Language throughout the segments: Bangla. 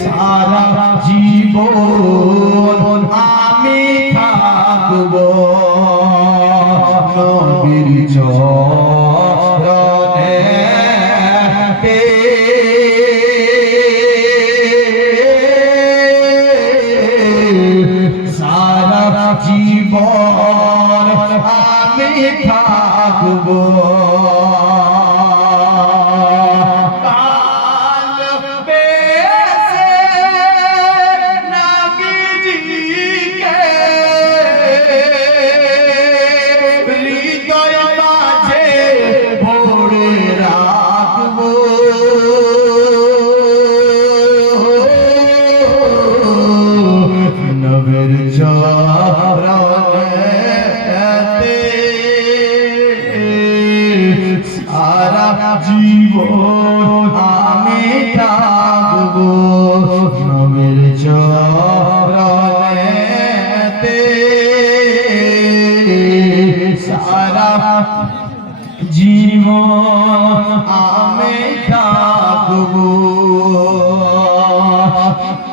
সারা জীবন আমি থাকবো নবীর চরণে সারা জীবন আমি থাকবো জীবন আমি থাকবো নবীর চরণেতে সারা জীবন আমি থাকবো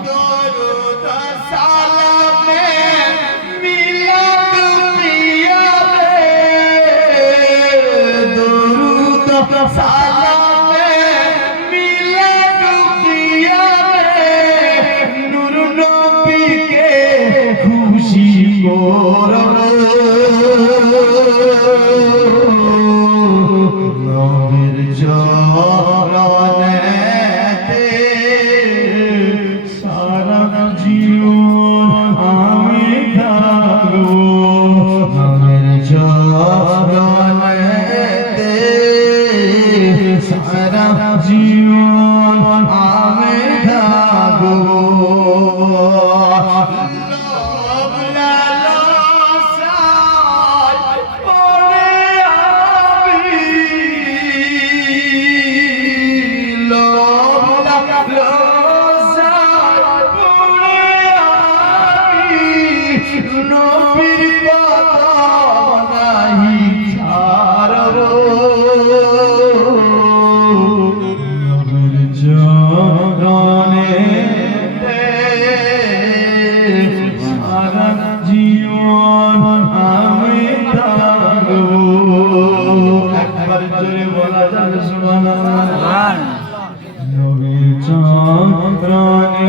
দরুদ সালামে মিলাদ প্রিয়ারে দরুদ সালামে মিলাদ প্রিয়ারে নূর নবীকে খুশি করবো নবীর চরণেতে সারা জীবন আমি থাকবো নবীর চরণেতে সারা জীবন আমি থাকবো নবীর কথা নাহি ছাড়বো নবীর চরণেতে সারা জীবন আমি থাকবো একবার জোরে বলা যাবে সুবহানাল্লাহ নবীর চরণেতে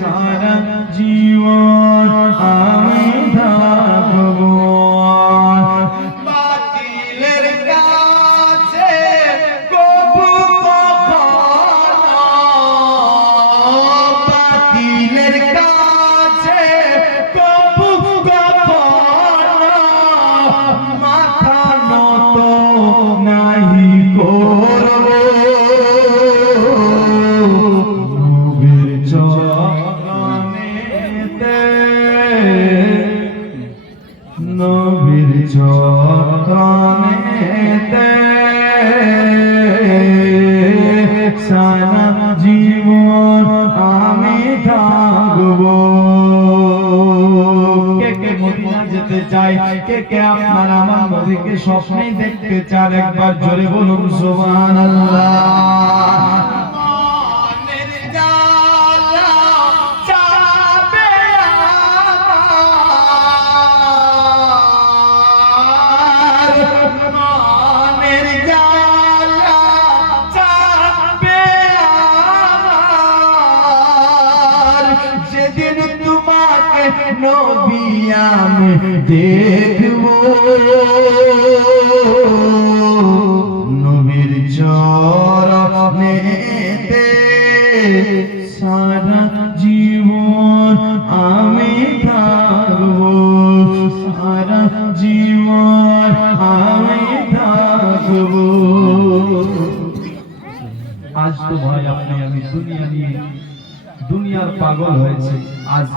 সারা জীবন আমি থাকবো বাতিলের কাছে কবু কখনো বাতিলের কাছে কবু কখনো মাথা নত নাহি করবো নবীর নবীর চরণেতে সারা জীবন আমি থাকবো কে কে মদিনা যেতে চায় কে কে আপনার আমার নবীকে স্বপ্নে দেখতে চান একবার জোরে বলুন সুবহানাল্লাহ যেদিন তোমাকে নবী আমি দেখবো নবীর চরণেতে সারা জীবন আমি থাকবো সারা জীবন আমি থাকবো আজ তো ভাই আপনি আমি দুনিয়ার পাগল হয়েছে আজ